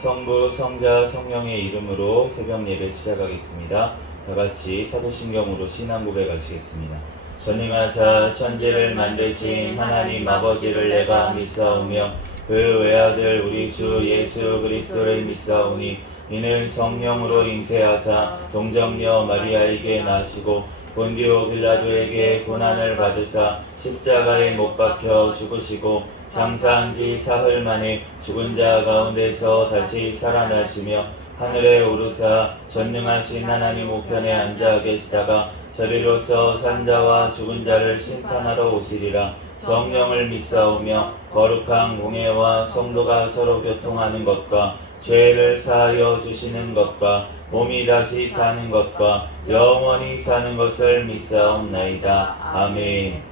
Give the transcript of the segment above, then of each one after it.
성부, 성자, 성령의 이름으로 새벽 예배 시작하겠습니다. 다같이 사도신경으로 신앙 고백하시겠습니다. 전능하사 천지를 만드신 하나님 아버지를 내가 믿사오며 그 외아들 우리 주 예수 그리스도를 믿사오니 이는 성령으로 잉태하사 동정녀 마리아에게 나시고 본디오 빌라도에게 고난을 받으사 십자가에 못 박혀 죽으시고 장사한 지 사흘 만에 죽은 자 가운데서 다시 살아나시며 하늘에 오르사 전능하신 하나님 우편에 앉아 계시다가 저리로서 산 자와 죽은 자를 심판하러 오시리라. 성령을 믿사오며 거룩한 공예와 성도가 서로 교통하는 것과 죄를 사하여 주시는 것과 몸이 다시 사는 것과 영원히 사는 것을 믿사옵나이다. 아멘.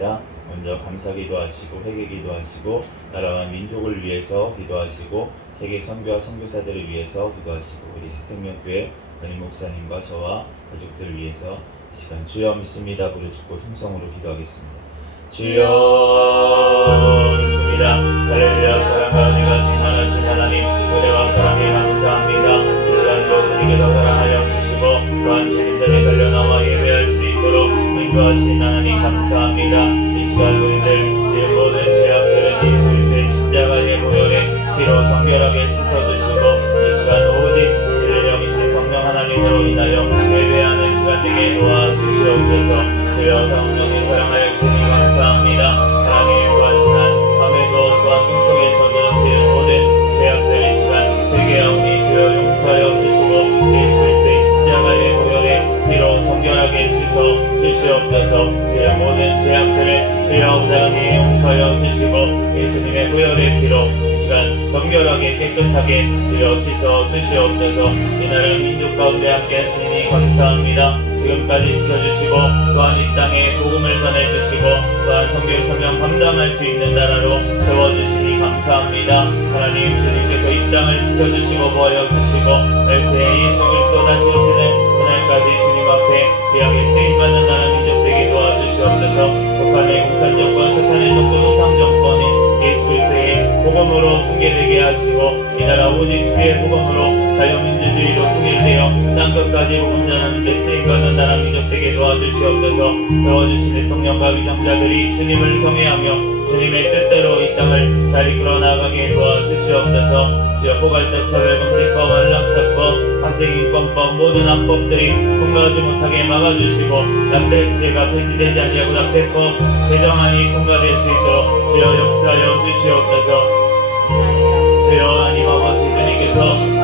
기도하겠습니다. 먼저 감사 기도하시고 회개 기도하시고 나라와 민족을 위해서 기도하시고 세계 선교와 선교사들을 위해서 기도하시고 우리 새생명교회 담임 목사님과 저와 가족들을 위해서 이 시간 주여 믿습니다 부르짖고 통성으로 기도하겠습니다. 주여 믿습니다. 할렐루야. 사랑과 은혜가 충만하신 하나님 은혜와 사랑에 감사합니다. 이 시간도 주님께 더 사랑하여 주시고 또한 주님 자리에 달려나와 예배할 수 있도록 인도하신 하나님 감사합니다. 이 시간 우리들 지은 모든 죄악들은 예수 그리스도의 십자가의 보혈에 피로 정결하게 씻어주시고 이 시간 오직 진리령이신 성령 하나님으로 인하여 예배하는 시간 되게 도와주시옵소서. 주여 성령님 사랑하여 주시니 감사합니다. 하나님의 또한 지난 밤에도 또한 꿈속에서도 지은 모든 죄악들 이 시간 회개하오니 주여 용서하여 주시고 예수 그리스도의 십자가의 보혈에 피로 정결하게 씻어 주시옵소서. 주의 모든 죄악들을 주여 온전히 용서하여 주시고 예수님의 보혈의 피로 이 시간 정결하게 깨끗하게 주여 씻어 주시옵소서. 이날은 민족 가운데 함께 하시니 감사합니다. 지금까지 지켜주시고 또한 이 땅에 복음을 전해주시고 또한 성경 설명 감당할 수 있는 나라로 세워주시니 감사합니다. 하나님 주님께서 이 땅을 지켜주시고 보호하여 주시고 말세에 예수 그리스도 다시 오시는 그날까지 주님 앞에 귀하게 쓰임받는 나라 민족 되게 도와주시옵소서. 북한의 공산정권 사탄의 정권 우상정권이 예수 그리스도의 복음으로 통일되게 하시고 이 나라 오직 주의 복음으로 자유민주주의로 통일되어 땅끝까지 복음 전하는 데 쓰임받는 나라 민족 되게 도와주시옵소서. 세워주신 대통령과 위정자들이 주님을 경외하며 주님의 뜻대로 이 땅을 잘 이끌어 나가게 도와주시옵소서. 주여 포괄적 차별금지법, 안락사법, 학생인권법 모든 합법들이 통과하지 못하게 막아주시고 납득죄가 폐지되지 아니하고 납득법 개정안이 통과될 수 있도록 주여 역사하여 주시옵소서. 주여 하나님 아버지 주님께서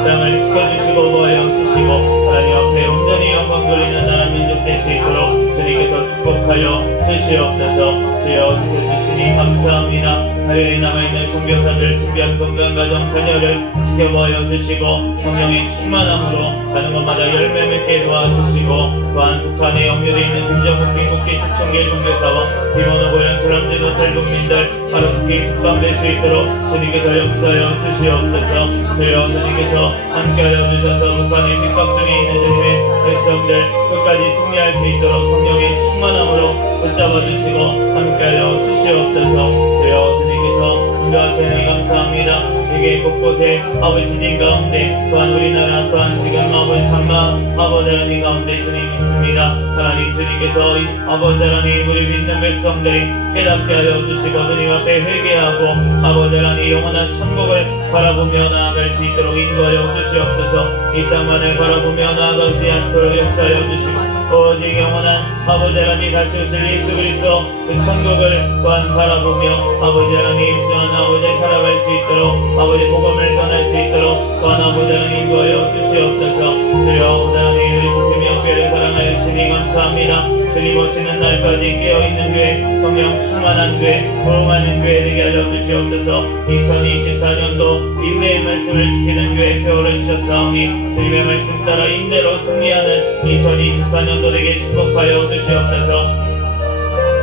땅을 지켜주시고 보호하여 주시고 하나님 앞에 온전히 영광 돌리는 나라 민족 될 수 있도록 주님께서 축복하여 주시옵소서. 주여 지켜주시니 감사합니다. 사회에 남아있는 선교사들 신비한 건강 가정 자녀를 지켜보여 주시고 성령의 충만함으로 가는 곳마다 열매 맺게 도와주시고 또한 북한에 연결되어 있는 김정국 빈국기 집중계 선교사와 비모노 고연처럼 제도 탈북민들 하루속히 석방될 수 있도록 주님께서 역사하여 주시옵소서. 주여 주님께서 함께하여 주셔서 북한의 핍박 중에 있는 주님의 백성들 끝까지 승리할 수 있도록 성령의 충만함으로 붙잡아 주시고 함께하여 주시옵소서. 주여 주님께서 인도하시니 감사합니다. 세계 곳곳에 아버지 시진 가운데 또한 우리나라 또한 지금 아버지 참마 아버지 하나님 가운데 주님 있습니다. 하나님 주님께서 아버지 하나님 우리 믿는 백성들이 깨닫게 하여 주시고 주님 앞에 회개하고 아버지 하나님 영원한 천국을 바라보며 나아갈 수 있도록 인도하여 주시옵소서. 이 땅만을 바라보며 나아가지 않도록 역사하여 주시고 오직 영원한 아버지 하나님 다시 오실 예수 그리스도 그 천국을 또한 바라보며 아버지 하나님 또한 아버지 살아갈 수 있도록 아버지 복음을 전할 수 있도록 또한 아버지 하나님 인도하여 주시옵소서. 주여 아버지 하나님 우리 새생명교회를 사랑하여 주시니 감사합니다. 주님 오시는 날까지 깨어있는 교회 성령 충만한 교회 부흥하는 교회 되게 하여 주시옵소서. 2024년도 인내의 말씀을 지키는 교회 표어를 주셨사오니 주님의 말씀 따라 인내로 승리하는 2024년도 되게 축복하여 주시옵소서.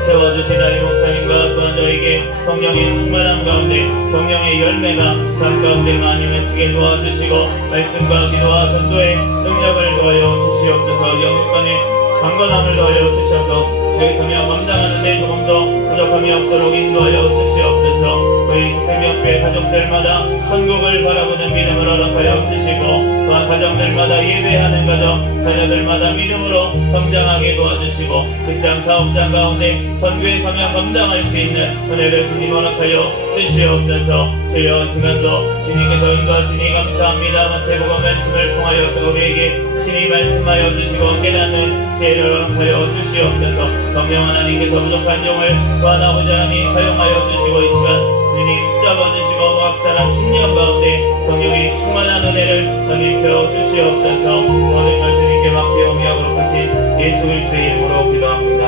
세워주신 담임 목사님과 또한 저에게 성령의 충만함 가운데 성령의 열매가 삶 가운데 많이 맺히게 도와주시고 말씀과 기도와 전도의 능력을 도하여 주시옵소서. 영육간의 강건함을 더하여 주셔서 주의 성령 감당하는 데 조금 더 부족함이 없도록 인도하여 주시옵소서. 우리 새생명교회 가족들마다 천국을 바라보는 믿음을 허락하여 주시고 또한 가정들마다 예배하는 가정 자녀들마다 믿음으로 성장하게 도와주시고 직장 사업장 가운데 선교의 성령 감당할 수 있는 은혜를 주님 허락하여 주시옵소서. 주여 시간도 주님께서 인도하시니 감사합니다. 마태복음 말씀을 통하여서 우리에게 신이 말씀하여 주시고 깨닫는 지혜를 허락하여 주시옵소서. 성령 하나님께서 부족한 종을 또한 아버지 하나님 사용하여 주시고 이 시간 주님 붙잡아 주시고 각사람 10년 가운데 성령의 충만한 은혜를 전입혀 주시옵소서. 모든 걸 주님께 맡기오며 거룩하신 예수 그리스도의 이름으로 기도합니다.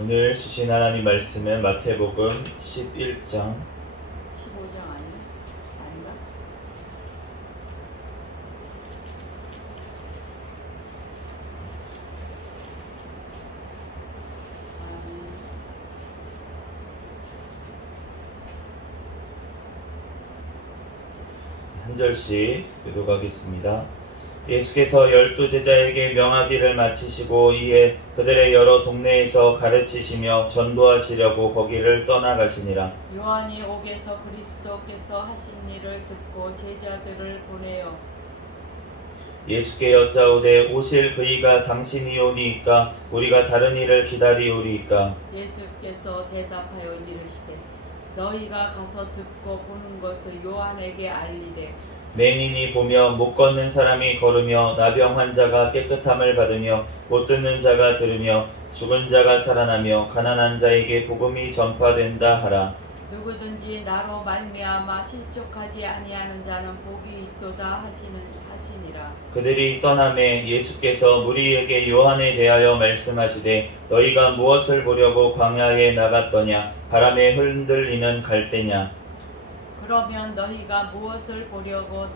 오늘 주신 하나님 말씀은 마태복음 11장 15장 아닌가? 한 절씩 교독하겠습니다. 예수께서 12제자에게 명하기를 마치시고 이에 그들의 여러 동네에서 가르치시며 전도하시려고 거기를 떠나가시니라. 요한이 옥에서 그리스도께서 하신 일을 듣고 제자들을 보내어 예수께 여짜오되 오실 그이가 당신이오니이까 우리가 다른 이를 기다리오리이까. 예수께서 대답하여 이르시되 너희가 가서 듣고 보는 것을 요한에게 알리되 맹인이 보며 못 걷는 사람이 걸으며 나병 환자가 깨끗함을 받으며 못 듣는 자가 들으며 죽은 자가 살아나며 가난한 자에게 복음이 전파된다 하라. 누구든지 나로 말미암아 실족하지 아니하는 자는 복이 있도다 하시니라. 그들이 떠나매 예수께서 무리에게 요한에 대하여 말씀하시되 너희가 무엇을 보려고 광야에 나갔더냐. 바람에 흔들리는 갈대냐. 그러면 너희가 무엇을 보려고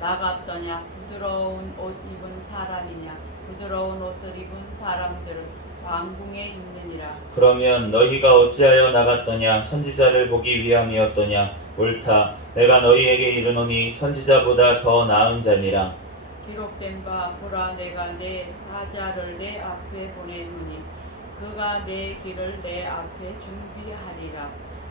나갔더냐. 부드러운 옷 입은 사람이냐. 부드러운 옷을 입은 사람들은 왕궁에 있느니라. 그러면 너희가 어찌하여 나갔더냐. 선지자를 보기 위함이었더냐. 옳다. 내가 너희에게 이르노니 선지자보다 더 나은 자니라. 기록된 바 보라 내가 내 사자를 내 앞에 보내노니 그가 내 길을 내 앞에 준비하리라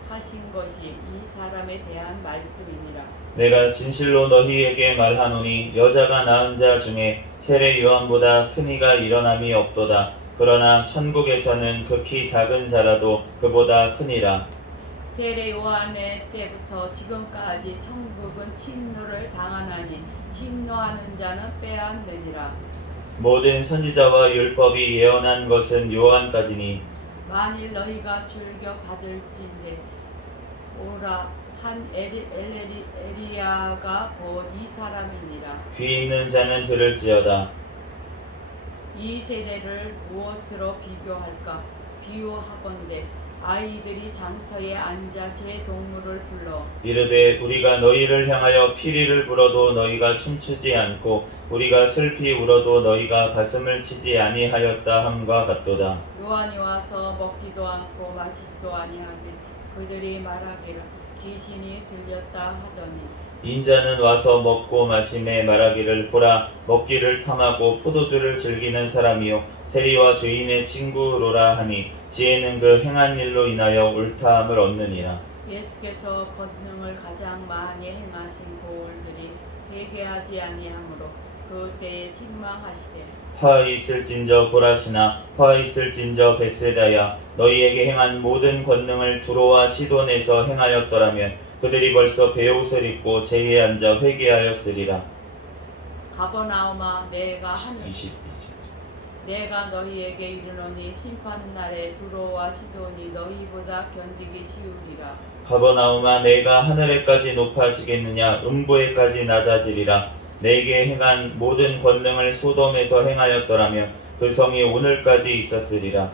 하신 것이 이 사람에 대한 말씀이니라. 내가 진실로 너희에게 말하노니 여자가 낳은 자 중에 세례 요한보다 큰 이가 일어남이 없도다. 그러나 천국에서는 극히 작은 자라도 그보다 크니라. 세례 요한의 때부터 지금까지 천국은 침노를 당하나니 침노하는 자는 빼앗느니라. 모든 선지자와 율법이 예언한 것은 요한까지니 만일 너희가 즐겨 받을진대 오라 한 엘리야가 곧 이 사람이니라. 귀 있는 자는 들을지어다. 이 세대를 무엇으로 비교할까? 비유하건대 아이들이 장터에 앉아 제 동물을 불러 이르되 우리가 너희를 향하여 피리를 불어도 너희가 춤추지 않고 우리가 슬피 울어도 너희가 가슴을 치지 아니하였다 함과 같도다. 요한이 와서 먹지도 않고 마시지도 아니하니 그들이 말하기를 귀신이 들렸다 하더니 인자는 와서 먹고 마심에 말하기를 보라 먹기를 탐하고 포도주를 즐기는 사람이요 세리와 죄인의 친구로라 하니 지혜는 그 행한 일로 인하여 옳다함을 얻느니라. 예수께서 권능을 가장 많이 행하신 고을들이 회개하지 아니하므로 그 때에 책망하시되 화 있을진저 고라시나 화 있을진저 베세다야 너희에게 행한 모든 권능을 두로와 시돈에서 행하였더라면 그들이 벌써 베옷을 입고 제에 앉아 회개하였으리라. 가버나움아 내가 이 너희에게 이르노니 심판날에 두로와 시돈이 너희보다 견디기 쉬우리라. 가버나움아 내가 하늘에까지 높아지겠느냐 음부에까지 낮아지리라. 내게 행한 모든 권능을 소돔에서 행하였더라면 그 성이 오늘까지 있었으리라.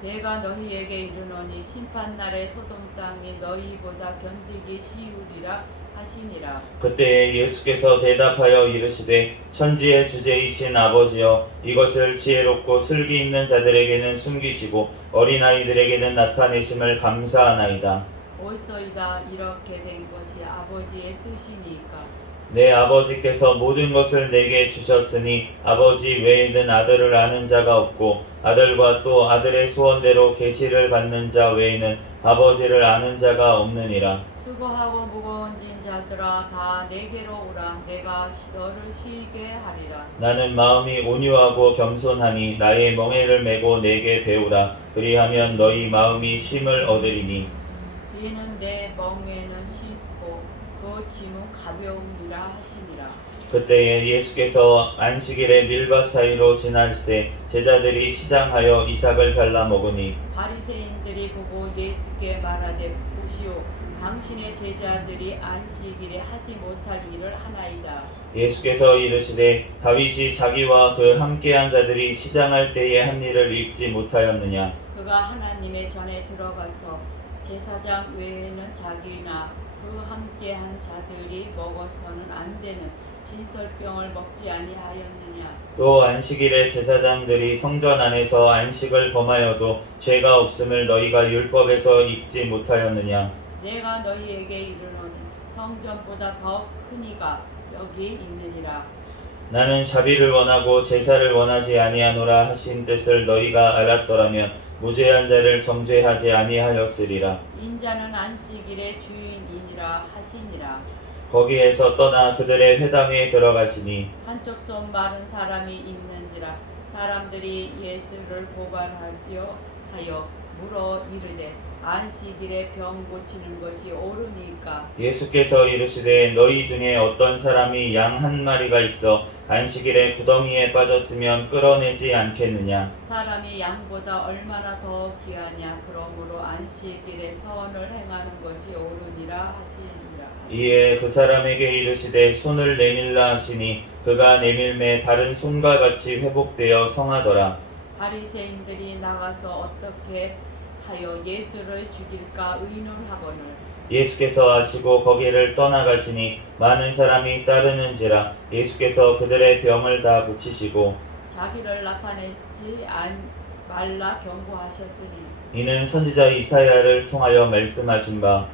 내가 너희에게 이르노니 심판날에 소돔 땅이 너희보다 견디기 쉬우리라 하시니라. 그때에 예수께서 대답하여 이르시되 천지의 주제이신 아버지여 이것을 지혜롭고 슬기 있는 자들에게는 숨기시고 어린아이들에게는 나타내심을 감사하나이다. 옳소이다. 이렇게 된 것이 아버지의 뜻이니까. 내 아버지께서 모든 것을 내게 주셨으니 아버지 외에는 아들을 아는 자가 없고 아들과 또 아들의 소원대로 계시를 받는 자 외에는 아버지를 아는 자가 없느니라. 수고하고 무거운 짐 자들아 다 내게로 오라. 내가 너를 쉬게 하리라. 나는 마음이 온유하고 겸손하니 나의 멍에를 메고 내게 배우라. 그리하면 너희 마음이 쉼을 얻으리니 이는 내 멍에는 쉽고 그 짐은 가벼움이라 하시니라. 그때에 예수께서 안식일에 밀밭 사이로 지날새 제자들이 시장하여 이삭을 잘라 먹으니 바리새인들이 보고 예수께 말하되 보시오 당신의 제자들이 안식일에 하지 못할 일을 하나이다. 예수께서 이르시되 다윗이 자기와 그 함께한 자들이 시장할 때에 한 일을 읽지 못하였느냐. 그가 하나님의 전에 들어가서 제사장 외에는 자기나 그 함께한 자들이 먹어서는 안 되는 진설병을 먹지 아니하였느냐. 또 안식일에 제사장들이 성전 안에서 안식을 범하여도 죄가 없음을 너희가 율법에서 읽지 못하였느냐. 내가 너희에게 이르노니 성전보다 더 큰 이가 여기 있느니라. 나는 자비를 원하고 제사를 원하지 아니하노라 하신 뜻을 너희가 알았더라면 무죄한 자를 정죄하지 아니하였으리라. 인자는 안식일의 주인이니라 하시니라. 거기에서 떠나 그들의 회당에 들어가시니 한쪽 손 마른 사람이 있는지라. 사람들이 예수를 고발하려 하여 물어 이르되 안식일에 병 고치는 것이 옳으니까. 예수께서 이르시되 너희 중에 어떤 사람이 양 한 마리가 있어 안식일에 구덩이에 빠졌으면 끌어내지 않겠느냐. 사람이 양보다 얼마나 더 귀하냐. 그러므로 안식일에 선을 행하는 것이 옳으니라 하시니라. 이에 그 사람에게 이르시되 손을 내밀라 하시니 그가 내밀매 다른 손과 같이 회복되어 성하더라. 바리새인들이 나가서 어떻게 하여 예수를 죽일까 의논하거늘 예수께서 아시고 거기를 떠나가시니 많은 사람이 따르는지라. 예수께서 그들의 병을 다 고치시고 자기를 나타내지 말라 경고하셨으니 이는 선지자 이사야를 통하여 말씀하신 바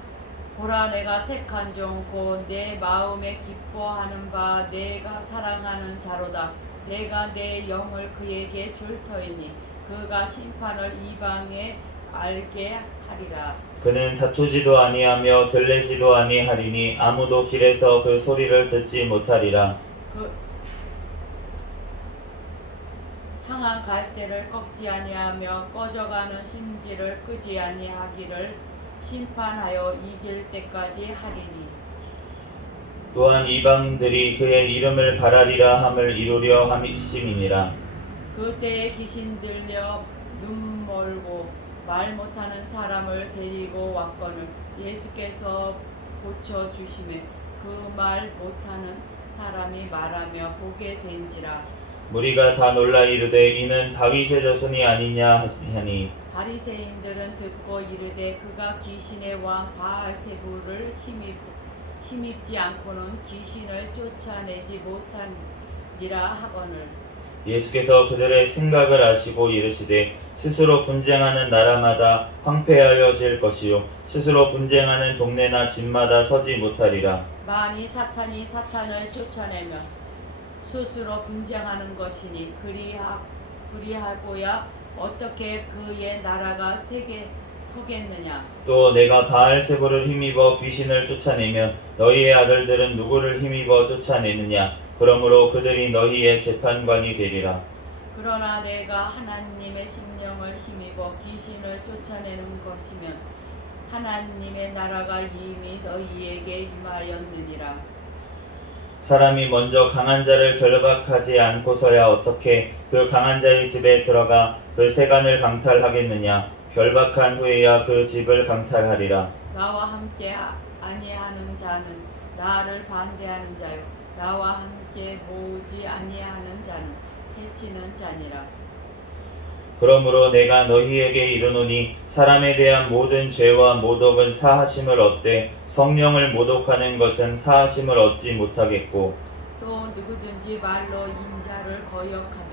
보라 내가 택한 종 곧 내 마음에 기뻐하는 바 내가 사랑하는 자로다. 내가 내 영을 그에게 줄 터이니 그가 심판을 이방에 알게 하리라. 그는 다투지도 아니하며 들레지도 아니하리니 아무도 길에서 그 소리를 듣지 못하리라. 그 상한 갈대를 꺾지 아니하며 꺼져가는 심지를 끄지 아니하기를 심판하여 이길 때까지 하리니. 또한 이방들이 그의 이름을 바라리라 함을 이루려 함이심이니라. 그때에 귀신 들려 눈 멀고 말 못하는 사람을 데리고 왔거늘 예수께서 고쳐 주심에 그 말 못하는 사람이 말하며 보게 된지라. 무리가 다 놀라 이르되 이는 다윗의 자손이 아니냐 하니 바리새인들은 듣고 이르되 그가 귀신의 왕 바알세불을 힘입지 않고는 귀신을 쫓아내지 못하니라 하거늘 예수께서 그들의 생각을 아시고 이르시되 스스로 분쟁하는 나라마다 황폐하여질 것이요 스스로 분쟁하는 동네나 집마다 서지 못하리라. 만이 사탄이 사탄을 쫓아내면 스스로 분쟁하는 것이니 그리하고야 어떻게 그의 나라가 서겠느냐. 또 내가 바알세불을 힘입어 귀신을 쫓아내면 너희의 아들들은 누구를 힘입어 쫓아내느냐. 그러므로 그들이 너희의 재판관이 되리라. 그러나 내가 하나님의 심령을 힘입어 귀신을 쫓아내는 것이면 하나님의 나라가 이미 너희에게 임하였느니라. 사람이 먼저 강한 자를 결박하지 않고서야 어떻게 그 강한 자의 집에 들어가 그 세간을 강탈하겠느냐. 결박한 후에야 그 집을 강탈하리라. 나와 함께 아니하는 자는 나를 반대하는 자요 나와 함께 모으지 아니하는 자는 해치는 자니라. 그러므로 내가 너희에게 이르노니 사람에 대한 모든 죄와 모독은 사하심을 얻되 성령을 모독하는 것은 사하심을 얻지 못하겠고 또 누구든지 말로 인자를 거역하며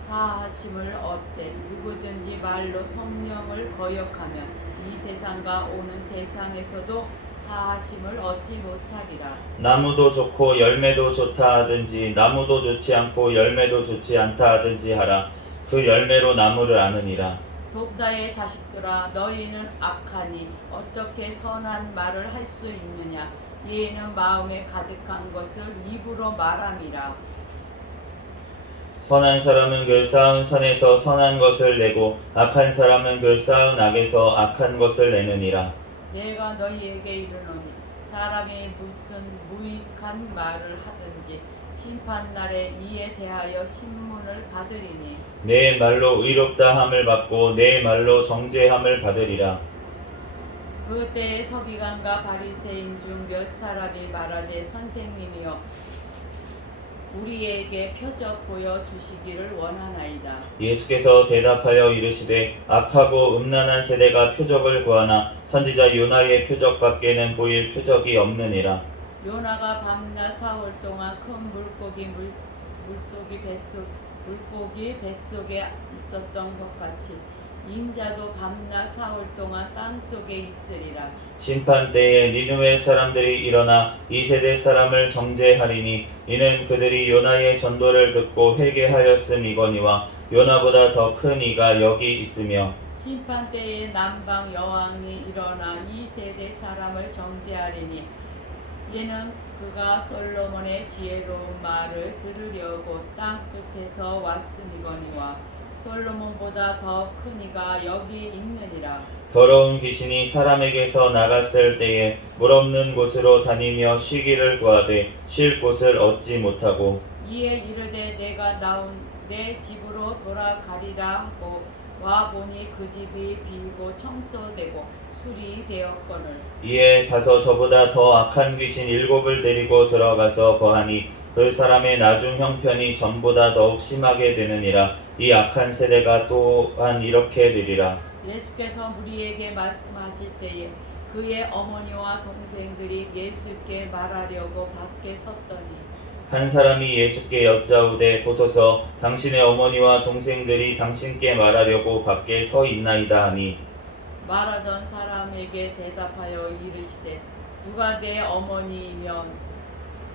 사하심을 얻되 누구든지 말로 성령을 거역하며 이 세상과 오는 세상에서도 사하심을 얻지 못하리라. 나무도 좋고 열매도 좋다 하든지 나무도 좋지 않고 열매도 좋지 않다 하든지 하라. 그 열매로 나무를 아느니라. 독사의 자식들아 너희는 악하니 어떻게 선한 말을 할 수 있느냐. 이에는 마음에 가득한 것을 입으로 말함이라. 선한 사람은 그 쌓은 선에서 선한 것을 내고 악한 사람은 그 쌓은 악에서 악한 것을 내느니라. 내가 너희에게 이르노니 사람이 무슨 무익한 말을 하든지 심판날에 이에 대하여 신문을 받으리니 내 말로 의롭다 함을 받고 내 말로 정죄함을 받으리라. 그때에 서기관과 바리새인 중 몇 사람이 말하되 선생님이여 우리에게 표적 보여 주시기를 원하나이다. 예수께서 대답하여 이르시되 악하고 음란한 세대가 표적을 구하나 선지자 요나의 표적밖에는 보일 표적이 없느니라. 요나가 밤낮 사흘 동안 큰 물고기 뱃속에 있었던 것 같이 인자도 밤낮 사흘 동안 땅속에 있으리라. 심판 때에 니느웨 사람들이 일어나 이 세대 사람을 정죄하리니 이는 그들이 요나의 전도를 듣고 회개하였음이거니와 요나보다 더 큰 이가 여기 있으며 심판 때에 남방 여왕이 일어나 이 세대 사람을 정죄하리니 이는 그가 솔로몬의 지혜로운 말을 들으려고 땅 끝에서 왔음이거니와 솔로몬보다 더 큰 이가 여기 있느니라. 더러운 귀신이 사람에게서 나갔을 때에 물 없는 곳으로 다니며 쉬기를 구하되 쉴 곳을 얻지 못하고 이에 이르되 내가 나온 내 집으로 돌아가리라 하고 와 보니 그 집이 비고 청소되고 수리되었거늘 이에 가서 저보다 더 악한 귀신 7을 데리고 들어가서 거하니 그 사람의 나중 형편이 전보다 더욱 심하게 되느니라. 이 악한 세대가 또한 이렇게 되리라. 예수께서 무리에게 말씀하실 때에 그의 어머니와 동생들이 예수께 말하려고 밖에 섰더니 한 사람이 예수께 여짜오되 보소서 당신의 어머니와 동생들이 당신께 말하려고 밖에 서 있나이다 하니 말하던 사람에게 대답하여 이르시되 누가 내 어머니이며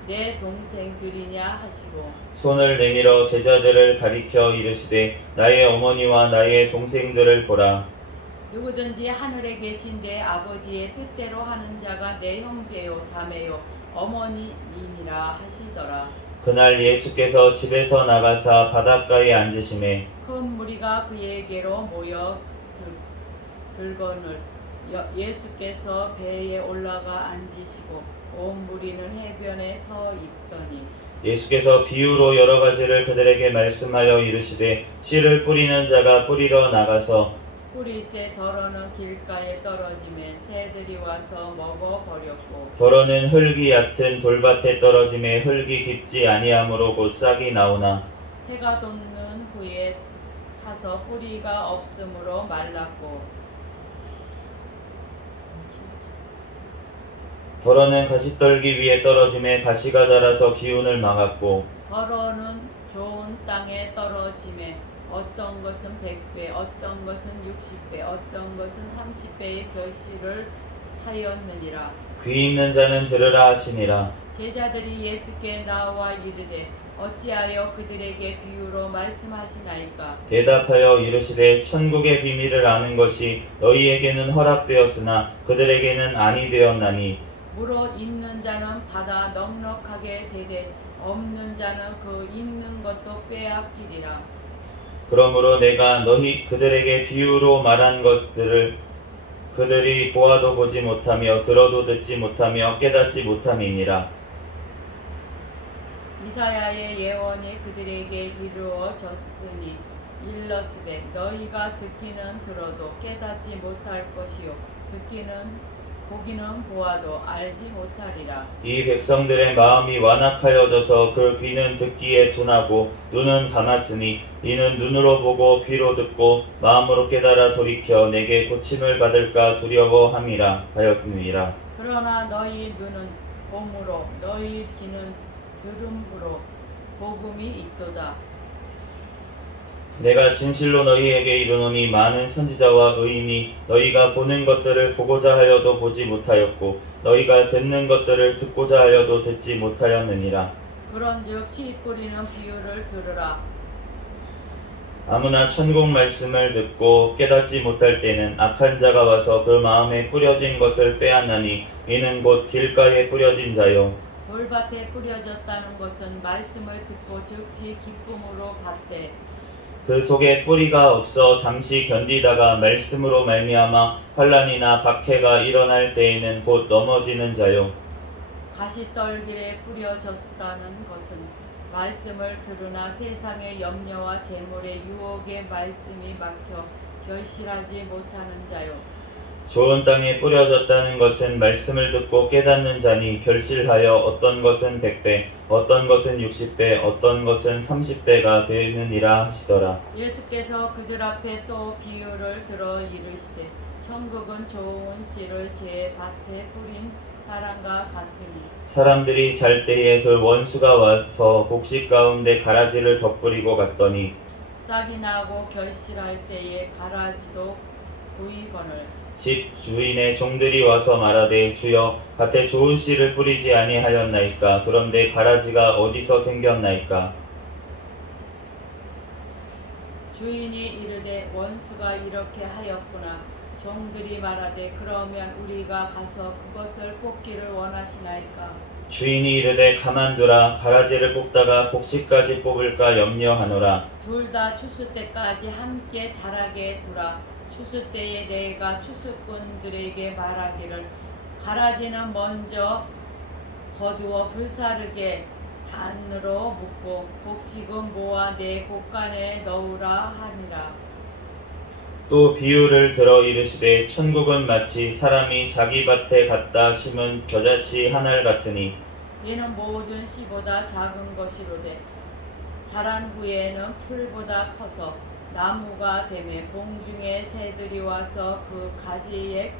내 동생들이냐 하시고 손을 내밀어 제자들을 가리켜 이르시되 나의 어머니와 나의 동생들을 보라. 누구든지 하늘에 계신 내 아버지의 뜻대로 하는 자가 내 형제요 자매요 어머니이니라 하시더라. 그날 예수께서 집에서 나가사 바닷가에 앉으심에 큰 무리가 그에게로 모여 들거늘 예수께서 배에 올라가 앉으시고 온 무리는 해변에 서 있더니 예수께서 비유로 여러 가지를 그들에게 말씀하여 이르시되 씨를 뿌리는 자가 뿌리러 나가서 뿌리새 덜어는 길가에 떨어지면 새들이 와서 먹어버렸고 더러는 흙이 얕은 돌밭에 떨어짐에 흙이 깊지 아니하므로 곧 싹이 나오나 해가 돋는 후에 타서 뿌리가 없으므로 말랐고 더러는 가시떨기 위에 떨어짐에 가시가 자라서 기운을 막았고 더러는 좋은 땅에 떨어짐에 어떤 것은 100배 어떤 것은 60배 어떤 것은 30배의 결실을 하였느니라. 귀 있는 자는 들으라 하시니라. 제자들이 예수께 나와 이르되 어찌하여 그들에게 비유로 말씀하시나이까. 대답하여 이르시되 천국의 비밀을 아는 것이 너희에게는 허락되었으나 그들에게는 아니 되었나니 무릇 있는 자는 받아 넉넉하게 되되 없는 자는 그 있는 것도 빼앗기리라. 그러므로 내가 너희 그들에게 비유로 말한 것들을 그들이 보아도 보지 못하며 들어도 듣지 못하며 깨닫지 못함이니라. 이사야의 예언이 그들에게 이루어졌으니 일러스되 너희가 듣기는 들어도 깨닫지 못할 것이요 보기는 보아도 알지 못하리라. 이 백성들의 마음이 완악하여져서 그 귀는 듣기에 둔하고 눈은 감았으니 이는 눈으로 보고 귀로 듣고 마음으로 깨달아 돌이켜 내게 고침을 받을까 두려워함이라 하였느니라. 그러나 너희 눈은 봄으로 너희 귀는 들음으로 복음이 있도다. 내가 진실로 너희에게 이르노니 많은 선지자와 의인이 너희가 보는 것들을 보고자 하여도 보지 못하였고 너희가 듣는 것들을 듣고자 하여도 듣지 못하였느니라. 그런즉 씨 뿌리는 비유를 들으라. 아무나 천국 말씀을 듣고 깨닫지 못할 때는 악한 자가 와서 그 마음에 뿌려진 것을 빼앗나니 이는 곧 길가에 뿌려진 자요 돌밭에 뿌려졌다는 것은 말씀을 듣고 즉시 기쁨으로 받되 그 속에 뿌리가 없어 잠시 견디다가 말씀으로 말미암아 환난이나 박해가 일어날 때에는 곧 넘어지는 자요 가시떨길에 뿌려졌다는 것은 말씀을 들으나 세상의 염려와 재물의 유혹에 말씀이 막혀 결실하지 못하는 자요 좋은 땅에 뿌려졌다는 것은 말씀을 듣고 깨닫는 자니 결실하여 어떤 것은 100배, 어떤 것은 60배, 어떤 것은 30배가 되느니라 하시더라. 예수께서 그들 앞에 또 비유를 들어 이르시되 천국은 좋은 씨를 제 밭에 뿌린 사람과 같으니 사람들이 잘 때에 그 원수가 와서 곡식 가운데 가라지를 덧뿌리고 갔더니 싹이 나고 결실할 때에 가라지도 보이거늘 집 주인의 종들이 와서 말하되 주여 밭에 좋은 씨를 뿌리지 아니하였나이까 그런데 가라지가 어디서 생겼나이까. 주인이 이르되 원수가 이렇게 하였구나. 종들이 말하되 그러면 우리가 가서 그것을 뽑기를 원하시나이까. 주인이 이르되 가만두라. 가라지를 뽑다가 곡식까지 뽑을까 염려하노라. 둘 다 추수 때까지 함께 자라게 두라. 추수 때에 내가 추수꾼들에게 말하기를 가라지는 먼저 거두어 불사르게 단으로 묶고 곡식은 모아 내 곡간에 넣으라 하니라. 또 비유를 들어 이르시되 천국은 마치 사람이 자기 밭에 갖다 심은 겨자씨 한 알 같으니 얘는 모든 씨보다 작은 것이로되 자란 후에는 풀보다 커서 나무가 되매 공중의 새들이 와서 그 가지에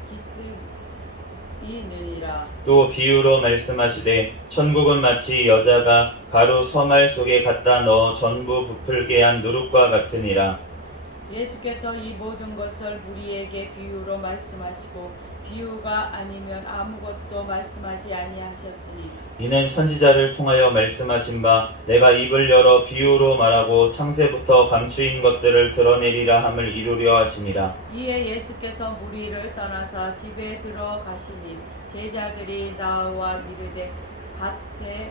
깃들이느니라. 또 비유로 말씀하시되 천국은 마치 여자가 가루 서말 속에 갖다 넣어 전부 부풀게 한 누룩과 같으니라. 예수께서 이 모든 것을 우리에게 비유로 말씀하시고 비유가 아니면 아무것도 말씀하지 아니하셨으니 이는 선지자를 통하여 말씀하신 바 내가 입을 열어 비유로 말하고 창세부터 감추인 것들을 드러내리라 함을 이루려 하심이라. 이에 예수께서 무리를 떠나사 집에 들어가시니 제자들이 나와 이르되 밭에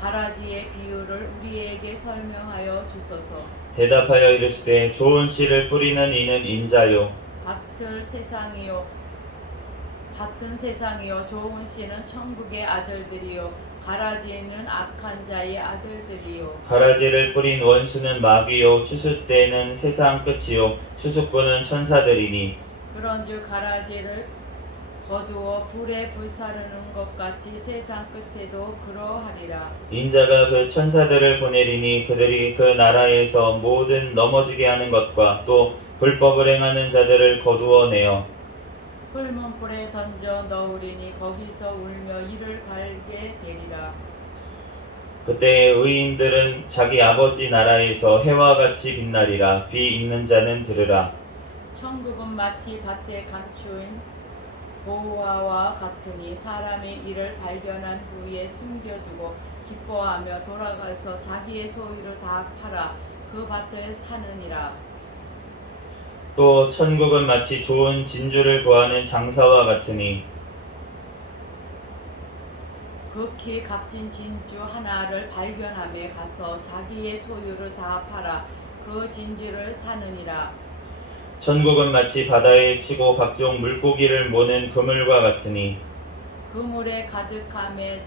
가라지의 비유를 우리에게 설명하여 주소서. 대답하여 이르시되 좋은 씨를 뿌리는 이는 인자요 같은 세상이요 좋은 씨는 천국의 아들들이요 가라지는 악한 자의 아들들이요. 가라지를 뿌린 원수는 마귀요 추수 때는 세상 끝이요 추수꾼은 천사들이니 그런즉 가라지를 거두어 불에 불사르는 것 같이 세상 끝에도 그러하리라. 인자가 그 천사들을 보내리니 그들이 그 나라에서 모든 넘어지게 하는 것과 또 불법을 행하는 자들을 거두어 내어 붉은 불에 던져 넣으리니 거기서 울며 이를 갈게 되리라. 그때 의인들은 자기 아버지 나라에서 해와 같이 빛나리라. 귀 있는 자는 들으라. 천국은 마치 밭에 감추인 보화와 같으니 사람이 이를 발견한 후에 숨겨두고 기뻐하며 돌아가서 자기의 소유를 다 팔아 그 밭을 사느니라. 또 천국은 마치 좋은 진주를 구하는 장사와 같으니 극히 값진 진주 하나를 발견하며 가서 자기의 소유를 다 팔아 그 진주를 사느니라. 천국은 마치 바다에 치고 각종 물고기를 모는 그물과 같으니 그물에 가득함에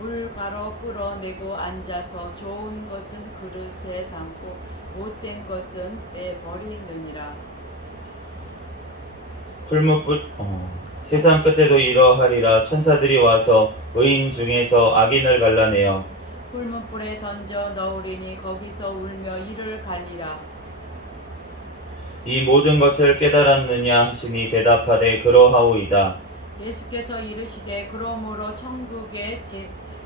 물가로 끌어내고 앉아서 좋은 것은 그릇에 담고 못된 것은 내버리느니라. 세상 끝에도 이러하리라. 천사들이 와서 의인 중에서 악인을 갈라내어 붉은 불에 던져 넣으리니 거기서 울며 이를 갈리라. 이 모든 것을 깨달았느냐 하시니 대답하되 그러하오이다. 예수께서 이르시되 그러므로 천국의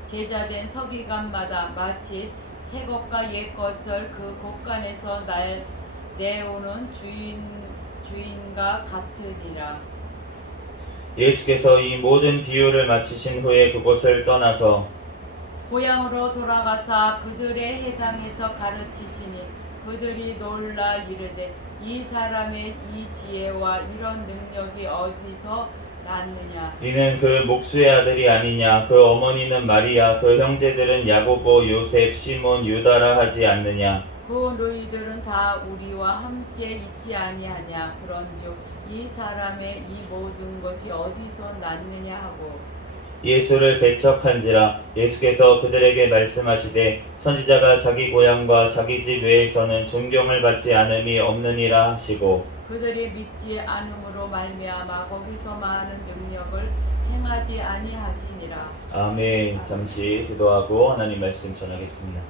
제자된 서기관마다 마치 새 것과 옛 것을 그 곳간에서 내오는 주인과 같으리라. 예수께서 이 모든 비유를 마치신 후에 그곳을 떠나서 고향으로 돌아가사 그들의 해당에서 가르치시니 그들이 놀라 이르되 이 사람의 이 지혜와 이런 능력이 어디서 났느냐. 이는 그 목수의 아들이 아니냐. 그 어머니는 마리아, 그 형제들은 야고보, 요셉, 시몬, 유다라 하지 않느냐. 그 너희들은 다 우리와 함께 있지 아니하냐. 그런즉 이 사람의 이 모든 것이 어디서 났느냐 하고 예수를 배척한지라. 예수께서 그들에게 말씀하시되 선지자가 자기 고향과 자기 집 외에서는 존경을 받지 않음이 없느니라 하시고 그들이 믿지 않음으로 말미암아 거기서 많은 능력을 행하지 아니하시니라. 아멘. 잠시 기도하고 하나님 말씀 전하겠습니다.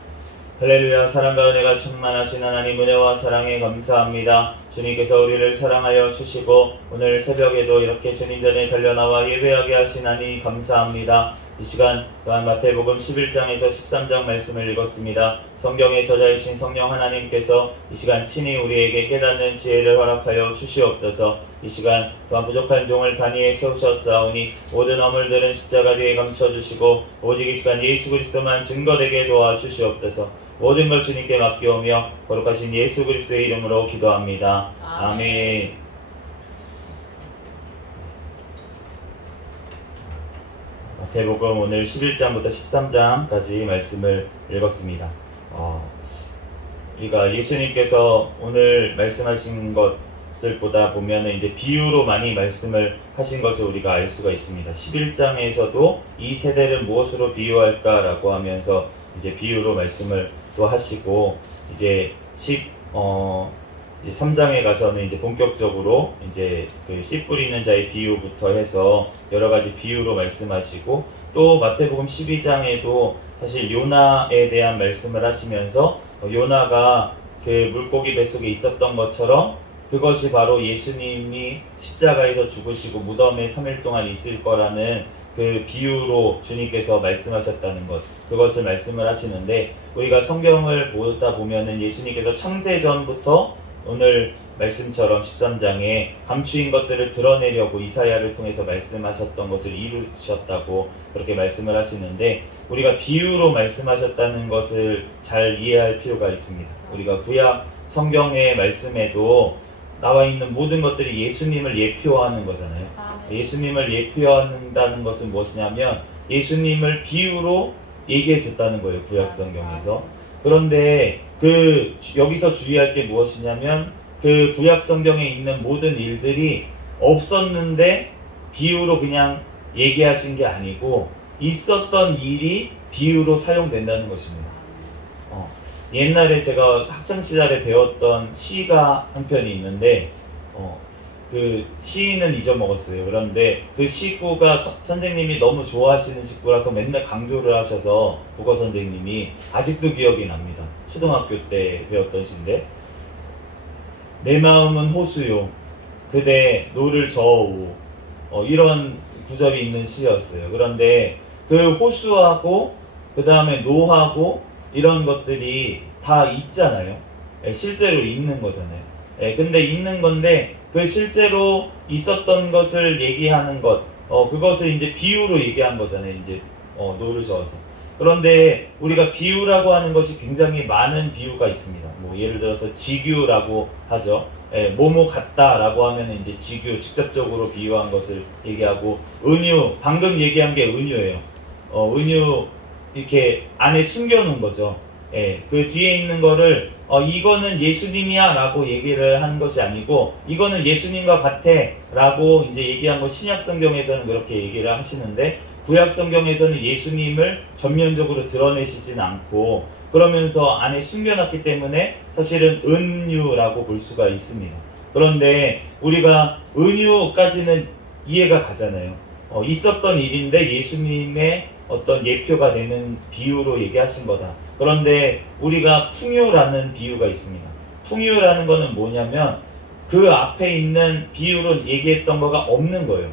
할렐루야. 사랑과 은혜가 충만하신 하나님, 은혜와 사랑에 감사합니다. 주님께서 우리를 사랑하여 주시고 오늘 새벽에도 이렇게 주님 전에 달려나와 예배하게 하신 하나님 감사합니다. 이 시간 또한 마태복음 11장에서 13장 말씀을 읽었습니다. 성경의 저자이신 성령 하나님께서 이 시간 친히 우리에게 깨닫는 지혜를 허락하여 주시옵소서. 이 시간 또한 부족한 종을 단위에 세우셨사오니 모든 허물들은 십자가 뒤에 감춰주시고 오직 이 시간 예수 그리스도만 증거되게 도와주시옵소서. 모든 걸 주님께 맡기오며 거룩하신 예수 그리스도의 이름으로 기도합니다. 아멘. 마태복음 오늘 11장부터 13장까지 말씀을 읽었습니다. 우리가 예수님께서 오늘 말씀하신 것을 보다 보면 이제 비유로 많이 말씀을 하신 것을 우리가 알 수가 있습니다. 11장에서도 이 세대를 무엇으로 비유할까라고 하면서 이제 비유로 말씀을 또 하시고 이제 3장에 가서는 이제 본격적으로 이제 그 씨 뿌리는 자의 비유부터 해서 여러 가지 비유로 말씀하시고 또 마태복음 12장에도 사실 요나에 대한 말씀을 하시면서 요나가 그 물고기 뱃속에 있었던 것처럼 그것이 바로 예수님이 십자가에서 죽으시고 무덤에 3일 동안 있을 거라는 그 비유로 주님께서 말씀하셨다는 것, 그것을 말씀을 하시는데 우리가 성경을 보다 보면은 예수님께서 창세 전부터 오늘 말씀처럼 13장에 감추인 것들을 드러내려고 이사야를 통해서 말씀하셨던 것을 이루셨다고 그렇게 말씀을 하시는데 우리가 비유로 말씀하셨다는 것을 잘 이해할 필요가 있습니다. 우리가 구약 성경의 말씀에도 나와 있는 모든 것들이 예수님을 예표하는 거잖아요. 예수님을 예표한다는 것은 무엇이냐면 예수님을 비유로 얘기해 줬다는 거예요. 구약 성경에서. 그런데 여기서 주의할 게 무엇이냐면 그 구약 성경에 있는 모든 일들이 없었는데 비유로 그냥 얘기하신 게 아니고 있었던 일이 비유로 사용된다는 것입니다. 옛날에 제가 학창시절에 배웠던 시가 한 편이 있는데 그 시인은 잊어먹었어요. 그런데 그 시구가 선생님이 너무 좋아하시는 시구라서 맨날 강조를 하셔서 국어 선생님이 아직도 기억이 납니다. 초등학교 때 배웠던 시인데 내 마음은 호수요 그대 노를 저어오 이런 구절이 있는 시였어요. 그런데 그 호수하고 그 다음에 노하고 이런 것들이 다 있잖아요. 실제로 있는 거잖아요. 근데 있는 건데 그 실제로 있었던 것을 얘기하는 것, 그것을 이제 비유로 얘기한 거잖아요. 이제 노를 저어서. 그런데 우리가 비유라고 하는 것이 굉장히 많은 비유가 있습니다. 뭐 예를 들어서 지규라고 하죠. 뭐뭐 같다라고 하면 이제 지규, 직접적으로 비유한 것을 얘기하고 은유, 방금 얘기한 게 은유예요. 은유 이렇게 안에 숨겨놓은 거죠. 그 뒤에 있는 거를 이거는 예수님이야 라고 얘기를 한 것이 아니고 이거는 예수님과 같아 라고 이제 얘기한 거 신약 성경에서는 그렇게 얘기를 하시는데 구약 성경에서는 예수님을 전면적으로 드러내시진 않고 그러면서 안에 숨겨놨기 때문에 사실은 은유라고 볼 수가 있습니다. 그런데 우리가 은유까지는 이해가 가잖아요. 있었던 일인데 예수님의 어떤 예표가 되는 비유로 얘기하신 거다. 그런데 우리가 풍유라는 비유가 있습니다. 풍유라는 거는 뭐냐면 그 앞에 있는 비유로 얘기했던 거가 없는 거예요.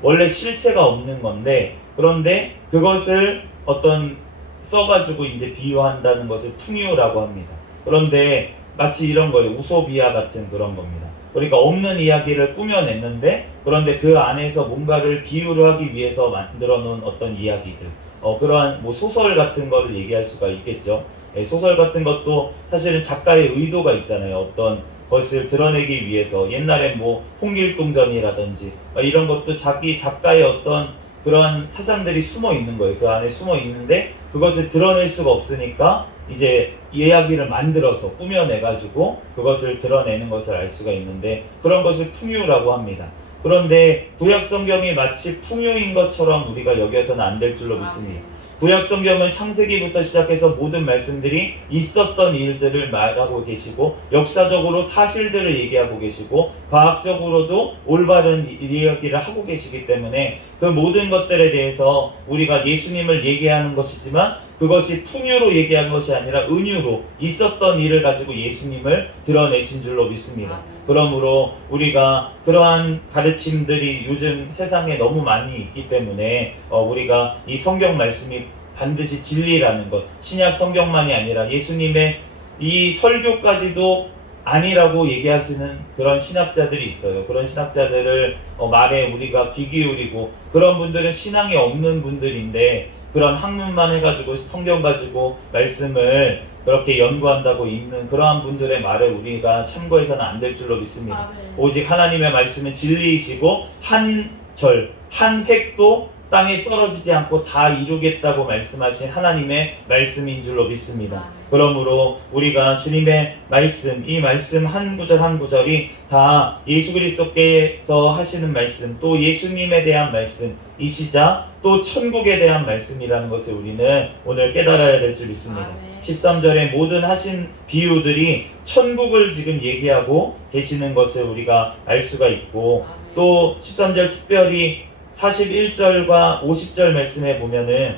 원래 실체가 없는 건데 그런데 그것을 어떤 써가지고 이제 비유한다는 것을 풍유라고 합니다. 그런데 마치 이런 거예요. 우소비아 같은 그런 겁니다. 그러니까 없는 이야기를 꾸며냈는데 그런데 그 안에서 뭔가를 비유를 하기 위해서 만들어 놓은 어떤 이야기들 그러한 뭐 소설 같은 거를 얘기할 수가 있겠죠. 소설 같은 것도 사실은 작가의 의도가 있잖아요. 어떤 것을 드러내기 위해서 옛날에 뭐 홍길동전이라든지 이런 것도 자기 작가의 어떤 그러한 사상들이 숨어 있는 거예요. 그 안에 숨어 있는데 그것을 드러낼 수가 없으니까 이제 이야기를 만들어서 꾸며내가지고 그것을 드러내는 것을 알 수가 있는데 그런 것을 풍유라고 합니다. 그런데 구약 성경이 마치 풍유인 것처럼 우리가 여겨서는 안 될 줄로 믿습니다. 구약 성경은 창세기부터 시작해서 모든 말씀들이 있었던 일들을 말하고 계시고 역사적으로 사실들을 얘기하고 계시고 과학적으로도 올바른 이야기를 하고 계시기 때문에 그 모든 것들에 대해서 우리가 예수님을 얘기하는 것이지만 그것이 풍요로 얘기한 것이 아니라 은유로 있었던 일을 가지고 예수님을 드러내신 줄로 믿습니다. 그러므로 우리가 그러한 가르침들이 요즘 세상에 너무 많이 있기 때문에 우리가 이 성경 말씀이 반드시 진리라는 것, 신약 성경만이 아니라 예수님의 이 설교까지도 아니라고 얘기하시는 그런 신학자들이 있어요. 그런 신학자들을 말에 우리가 귀 기울이고, 그런 분들은 신앙이 없는 분들인데 그런 학문만 해가지고 성경 가지고 말씀을 그렇게 연구한다고 있는 그러한 분들의 말을 우리가 참고해서는 안 될 줄로 믿습니다. 오직 하나님의 말씀은 진리이시고 한 절, 한 획도 땅에 떨어지지 않고 다 이루겠다고 말씀하신 하나님의 말씀인 줄로 믿습니다. 그러므로 우리가 주님의 말씀, 이 말씀 한 구절 한 구절이 다 예수 그리스도께서 하시는 말씀, 또 예수님에 대한 말씀이시자 또 천국에 대한 말씀이라는 것을 우리는 오늘 깨달아야 될 줄 믿습니다. 13절의 모든 하신 비유들이 천국을 지금 얘기하고 계시는 것을 우리가 알 수가 있고, 또 13절 특별히 41절과 50절 말씀에 보면은,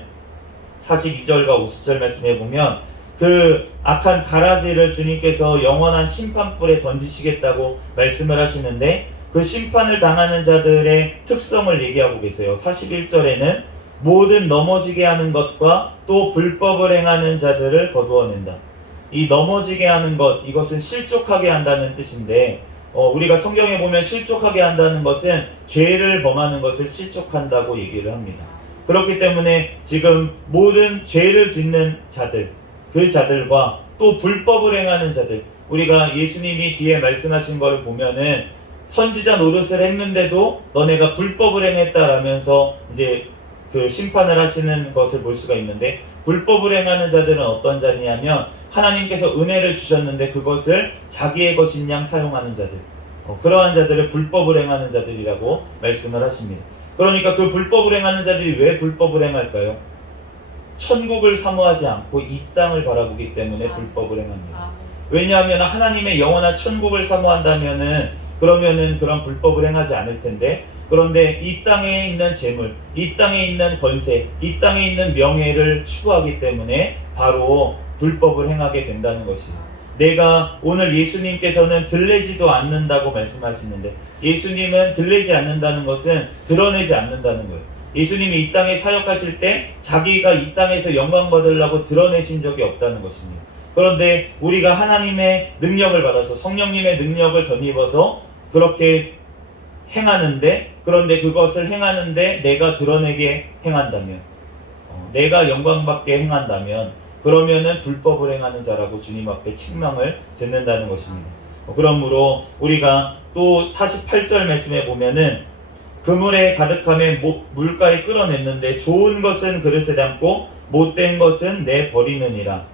42절과 50절 말씀에 보면 그 악한 가라지를 주님께서 영원한 심판불에 던지시겠다고 말씀을 하시는데, 그 심판을 당하는 자들의 특성을 얘기하고 계세요. 41절에는 모든 넘어지게 하는 것과 또 불법을 행하는 자들을 거두어낸다. 이 넘어지게 하는 것, 이것은 실족하게 한다는 뜻인데, 우리가 성경에 보면 실족하게 한다는 것은 죄를 범하는 것을 실족한다고 얘기를 합니다. 그렇기 때문에 지금 모든 죄를 짓는 자들, 그 자들과 또 불법을 행하는 자들, 우리가 예수님이 뒤에 말씀하신 것을 보면은 선지자 노릇을 했는데도 너네가 불법을 행했다라면서 이제 그 심판을 하시는 것을 볼 수가 있는데, 불법을 행하는 자들은 어떤 자냐면 하나님께서 은혜를 주셨는데 그것을 자기의 것인 양 사용하는 자들, 그러한 자들을 불법을 행하는 자들이라고 말씀을 하십니다. 그러니까 그 불법을 행하는 자들이 왜 불법을 행할까요? 천국을 사모하지 않고 이 땅을 바라보기 때문에 불법을 행합니다. 왜냐하면 하나님의 영원한 천국을 사모한다면은 그러면은 그런 불법을 행하지 않을 텐데, 그런데 이 땅에 있는 재물, 이 땅에 있는 권세, 이 땅에 있는 명예를 추구하기 때문에 바로 불법을 행하게 된다는 것입니다. 내가 오늘 예수님께서는 들레지도 않는다고 말씀하시는데, 예수님은 들레지 않는다는 것은 드러내지 않는다는 거예요. 예수님이 이 땅에 사역하실 때 자기가 이 땅에서 영광 받으려고 드러내신 적이 없다는 것입니다. 그런데 우리가 하나님의 능력을 받아서 성령님의 능력을 덧입어서 그렇게 행하는데, 그런데 그것을 행하는데 내가 드러내게 행한다면, 내가 영광받게 행한다면, 그러면은 불법을 행하는 자라고 주님 앞에 책망을 듣는다는 것입니다. 그러므로 우리가 또 48절 말씀에 보면은 그물에 가득함에 물가에 끌어냈는데 좋은 것은 그릇에 담고 못된 것은 내버리느니라.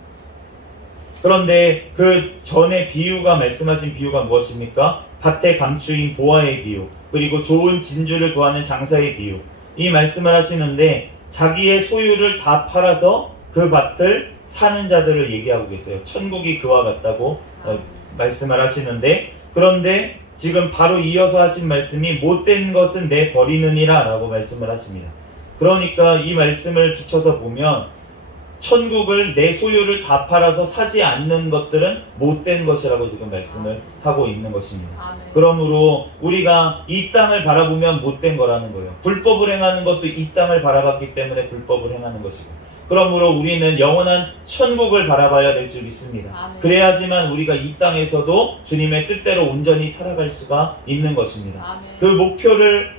그런데 그 전에 비유가 말씀하신 비유가 무엇입니까? 밭에 감추인 보아의 비유, 그리고 좋은 진주를 구하는 장사의 비유, 이 말씀을 하시는데 자기의 소유를 다 팔아서 그 밭을 사는 자들을 얘기하고 계세요. 천국이 그와 같다고 말씀을 하시는데, 그런데 지금 바로 이어서 하신 말씀이 못된 것은 내버리느니라 라고 말씀을 하십니다. 그러니까 이 말씀을 비춰서 보면 천국을, 내 소유를 다 팔아서 사지 않는 것들은 못된 것이라고 지금 말씀을 하고 있는 것입니다. 그러므로 우리가 이 땅을 바라보면 못된 거라는 거예요. 불법을 행하는 것도 이 땅을 바라봤기 때문에 불법을 행하는 것이고, 그러므로 우리는 영원한 천국을 바라봐야 될 줄 믿습니다. 그래야지만 우리가 이 땅에서도 주님의 뜻대로 온전히 살아갈 수가 있는 것입니다. 그 목표를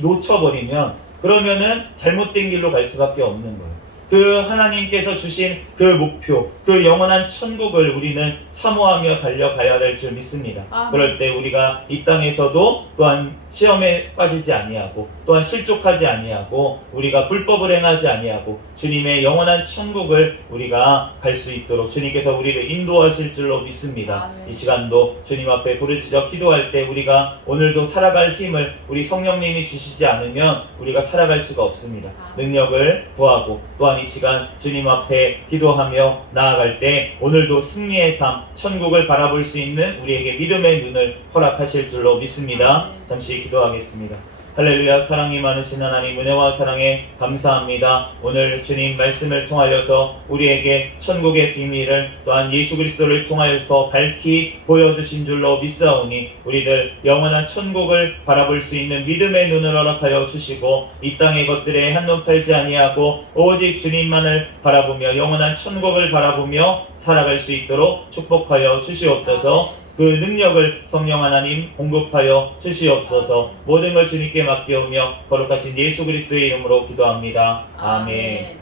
놓쳐버리면 그러면은 잘못된 길로 갈 수밖에 없는 거예요. 그 하나님께서 주신 그 목표, 그 영원한 천국을 우리는 사모하며 달려가야 될 줄 믿습니다. 그럴 때 우리가 이 땅에서도 또한 시험에 빠지지 아니하고, 또한 실족하지 아니하고, 우리가 불법을 행하지 아니하고 주님의 영원한 천국을 우리가 갈 수 있도록 주님께서 우리를 인도하실 줄로 믿습니다. 이 시간도 주님 앞에 부르짖어 기도할 때 우리가 오늘도 살아갈 힘을 우리 성령님이 주시지 않으면 우리가 살아갈 수가 없습니다. 능력을 구하고, 또한 이 시간 주님 앞에 기도하며 나아갈 때 오늘도 승리의 삶, 천국을 바라볼 수 있는 우리에게 믿음의 눈을 허락하실 줄로 믿습니다. 잠시 기도하겠습니다. 할렐루야. 사랑이 많으신 하나님, 은혜와 사랑에 감사합니다. 오늘 주님 말씀을 통하여서 우리에게 천국의 비밀을 또한 예수 그리스도를 통하여서 밝히 보여주신 줄로 믿사오니 우리들 영원한 천국을 바라볼 수 있는 믿음의 눈을 허락하여 주시고 이 땅의 것들에 한눈 팔지 아니하고 오직 주님만을 바라보며 영원한 천국을 바라보며 살아갈 수 있도록 축복하여 주시옵소서. 그 능력을 성령 하나님 공급하여 주시옵소서. 모든 걸 주님께 맡겨오며 거룩하신 예수 그리스도의 이름으로 기도합니다. 아멘.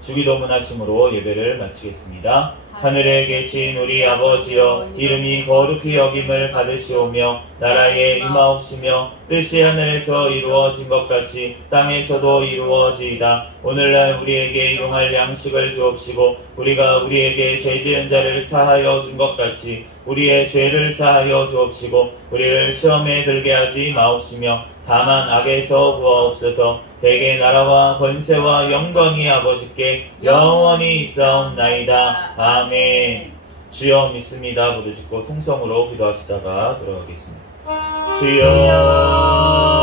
주기도문 하심으로 예배를 마치겠습니다. 하늘에 계신 우리 아버지여, 이름이 거룩히 여김을 받으시오며 나라에 임하옵시며 뜻이 하늘에서 이루어진 것 같이 땅에서도 이루어지이다. 오늘날 우리에게 일용할 양식을 주옵시고 우리가 우리에게 죄 지은 자를 사하여 준 것 같이 우리의 죄를 사하여 주옵시고 우리를 시험에 들게 하지 마옵시며 다만 악에서 구하옵소서. 대개 나라와 권세와 영광이 아버지께 영원히 있사옵나이다. 아멘. 주여 믿습니다. 부르짖고 통성으로 기도하시다가 돌아가겠습니다. 주여